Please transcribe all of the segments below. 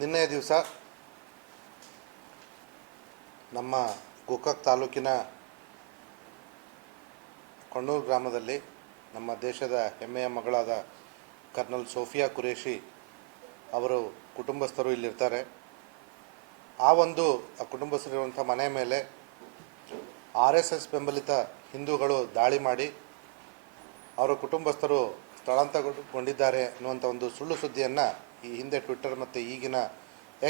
ನಿನ್ನೆ ದಿವಸ ನಮ್ಮ ಗೋಕಾಕ್ ತಾಲೂಕಿನ ಕಣ್ಣೂರು ಗ್ರಾಮದಲ್ಲಿ ನಮ್ಮ ದೇಶದ ಹೆಮ್ಮೆಯ ಮಗಳಾದ ಕರ್ನಲ್ ಸೋಫಿಯಾ ಕುರೇಶಿ ಅವರು ಕುಟುಂಬಸ್ಥರು ಇಲ್ಲಿರ್ತಾರೆ. ಆ ಒಂದು ಆ ಕುಟುಂಬಸ್ಥರಿರುವಂಥ ಮನೆ ಮೇಲೆ ಆರ್ ಎಸ್ ಎಸ್ ಬೆಂಬಲಿತ ಹಿಂದೂಗಳು ದಾಳಿ ಮಾಡಿ ಅವರ ಕುಟುಂಬಸ್ಥರು ಸ್ಥಳಾಂತರಗೊಂಡಿದ್ದಾರೆ ಅನ್ನುವಂಥ ಒಂದು ಸುಳ್ಳು ಸುದ್ದಿಯನ್ನು ಈ ಹಿಂದೆ ಟ್ವಿಟ್ಟರ್ ಮತ್ತು ಈಗಿನ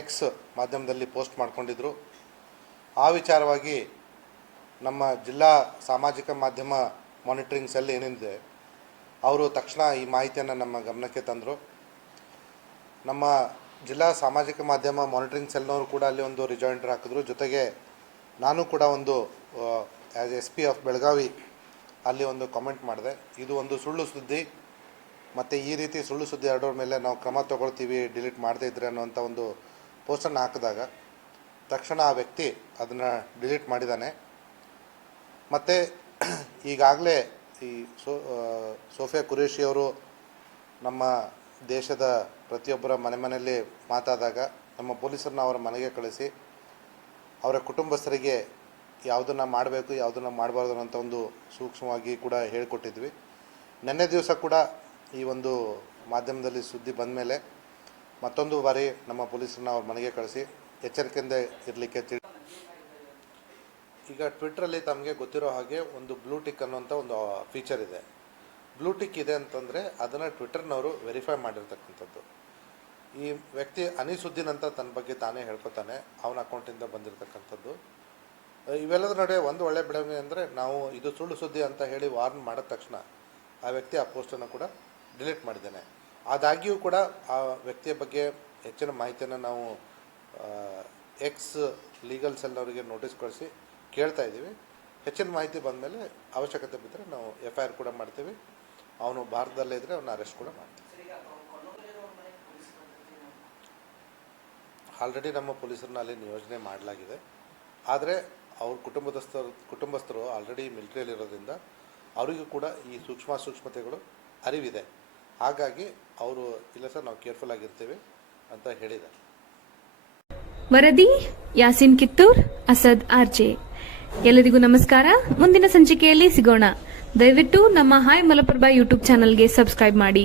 ಎಕ್ಸ್ ಮಾಧ್ಯಮದಲ್ಲಿ ಪೋಸ್ಟ್ ಮಾಡಿಕೊಂಡಿದ್ದರು ಆ ವಿಚಾರವಾಗಿ ನಮ್ಮ ಜಿಲ್ಲಾ ಸಾಮಾಜಿಕ ಮಾಧ್ಯಮ ಮಾನಿಟರಿಂಗ್ ಸೆಲ್ ಏನಿದೆ, ಅವರು ತಕ್ಷಣ ಈ ಮಾಹಿತಿಯನ್ನು ನಮ್ಮ ಗಮನಕ್ಕೆ ತಂದರು. ನಮ್ಮ ಜಿಲ್ಲಾ ಸಾಮಾಜಿಕ ಮಾಧ್ಯಮ ಮಾನಿಟರಿಂಗ್ ಸೆಲ್ನವರು ಕೂಡ ಅಲ್ಲಿ ಒಂದು ರಿಜಾಯಿಂಡರ್ ಹಾಕಿದ್ರು. ಜೊತೆಗೆ ನಾನು ಕೂಡ ಒಂದು as S P of Belagavi ಅಲ್ಲಿ ಒಂದು ಕಾಮೆಂಟ್ ಮಾಡಿದೆ. ಇದು ಒಂದು ಸುಳ್ಳು ಸುದ್ದಿ. ಮತ್ತು ಈ ರೀತಿ ಸುಳ್ಳು ಸುದ್ದಿ ಹರಡೋರ ಮೇಲೆ ನಾವು ಕ್ರಮ ತೊಗೊಳ್ತೀವಿ, ಡಿಲೀಟ್ ಮಾಡದೇ ಇದ್ರೆ ಅನ್ನೋಂಥ ಒಂದು ಪೋಸ್ಟನ್ನು ಹಾಕಿದಾಗ ತಕ್ಷಣ ಆ ವ್ಯಕ್ತಿ ಅದನ್ನು ಡಿಲೀಟ್ ಮಾಡಿದ್ದಾನೆ ಮತ್ತು ಈಗಾಗಲೇ ಈ ಸೋ ಸೋಫಿಯಾ ಕುರೇಶಿ ಅವರು ನಮ್ಮ ದೇಶದ ಪ್ರತಿಯೊಬ್ಬರ ಮನೆ ಮನೆಯಲ್ಲಿ ಮಾತಾದಾಗ ನಮ್ಮ ಪೊಲೀಸರನ್ನ ಅವರ ಮನೆಗೆ ಕಳಿಸಿ ಅವರ ಕುಟುಂಬಸ್ಥರಿಗೆ ಯಾವುದನ್ನು ಮಾಡಬೇಕು, ಯಾವುದನ್ನು ಮಾಡಬಾರ್ದು ಅನ್ನೋಂಥ ಒಂದು ಸೂಕ್ಷ್ಮವಾಗಿ ಕೂಡ ಹೇಳಿಕೊಟ್ಟಿದ್ವಿ. ನಿನ್ನೆ ದಿವಸ ಕೂಡ ಈ ಒಂದು ಮಾಧ್ಯಮದಲ್ಲಿ ಸುದ್ದಿ ಬಂದ ಮೇಲೆ ಮತ್ತೊಂದು ಬಾರಿ ನಮ್ಮ ಪೊಲೀಸರನ್ನ ಅವ್ರ ಮನೆಗೆ ಕಳಿಸಿ ಎಚ್ಚರಿಕೆಯಿಂದ ಇರಲಿಕ್ಕೆ ತಿಳಿ ಈಗ ಟ್ವಿಟ್ರಲ್ಲಿ ತಮಗೆ ಗೊತ್ತಿರೋ ಹಾಗೆ ಒಂದು ಬ್ಲೂ ಟಿಕ್ ಅನ್ನುವಂಥ ಒಂದು ಫೀಚರ್ ಇದೆ. ಬ್ಲೂ ಟಿಕ್ ಇದೆ ಅಂತಂದರೆ ಅದನ್ನು ಟ್ವಿಟರ್ನವರು ವೆರಿಫೈ ಮಾಡಿರ್ತಕ್ಕಂಥದ್ದು. ಈ ವ್ಯಕ್ತಿ ಅನಿಸುದ್ದೀನ್ ತನ್ನ ಬಗ್ಗೆ ತಾನೇ ಹೇಳ್ಕೊತಾನೆ, ಅವನ ಅಕೌಂಟಿಂದ ಬಂದಿರತಕ್ಕಂಥದ್ದು. ಇವೆಲ್ಲದರ ನಡುವೆ ಒಂದು ಒಳ್ಳೆ ಬೆಳವಣಿಗೆ ಅಂದರೆ ನಾವು ಇದು ಸುಳ್ಳು ಸುದ್ದಿ ಅಂತ ಹೇಳಿ ವಾರ್ನ್ ಮಾಡಿದ ತಕ್ಷಣ ಆ ವ್ಯಕ್ತಿ ಆ ಪೋಸ್ಟನ್ನು ಕೂಡ ಡಿಲೀಟ್ ಮಾಡಿದ್ದೇನೆ. ಆದಾಗ್ಯೂ ಕೂಡ ಆ ವ್ಯಕ್ತಿಯ ಬಗ್ಗೆ ಹೆಚ್ಚಿನ ಮಾಹಿತಿಯನ್ನು ನಾವು ಎಕ್ಸ್ ಲೀಗಲ್ ಸೆಲ್ ಅವರಿಗೆ ನೋಟಿಸ್ ಕಳಿಸಿ ಕೇಳ್ತಾ ಇದ್ದೀವಿ. ಹೆಚ್ಚಿನ ಮಾಹಿತಿ ಬಂದಮೇಲೆ ಅವಶ್ಯಕತೆ ಬಿದ್ದರೆ ನಾವು ಎಫ್ ಐ ಆರ್ ಕೂಡ ಮಾಡ್ತೀವಿ. ಅವನು ಭಾರತದಲ್ಲೇ ಇದ್ದರೆ ಅವನ್ನ ಅರೆಸ್ಟ್ ಕೂಡ ಮಾಡ್ತೀವಿ. ಆಲ್ರೆಡಿ ನಮ್ಮ ಪೊಲೀಸರನ್ನ ಅಲ್ಲಿ ನಿಯೋಜನೆ ಮಾಡಲಾಗಿದೆ. ಆದರೆ ಅವ್ರ ಕುಟುಂಬದಸ್ಥರು ಕುಟುಂಬಸ್ಥರು ಆಲ್ರೆಡಿ ಮಿಲಿಟ್ರಿಯಲ್ಲಿರೋದ್ರಿಂದ ಅವರಿಗೂ ಕೂಡ ಈ ಸೂಕ್ಷ್ಮ ಸೂಕ್ಷ್ಮತೆಗಳು ಅರಿವಿದೆ. ಹಾಗಾಗಿ ಅವರು, ಇಲ್ಲ ಸರ್, ನಾವು ಕೇರ್ಫುಲ್ ಆಗಿರ್ತೀವಿ ಅಂತ ಹೇಳಿದ್ದಾರೆ. ವರದಿ, ಯಾಸಿನ್ ಕಿತ್ತೂರ್, ಅಸದ್ ಆರ್ಜೆ. ಎಲ್ಲರಿಗೂ ನಮಸ್ಕಾರ. ಮುಂದಿನ ಸಂಚಿಕೆಯಲ್ಲಿ ಸಿಗೋಣ. ದಯವಿಟ್ಟು ನಮ್ಮ ಹಾಯ್ ಮಲಪ್ರಭಾ ಯೂಟ್ಯೂಬ್ ಚಾನೆಲ್ಗೆ ಸಬ್ಸ್ಕ್ರೈಬ್ ಮಾಡಿ.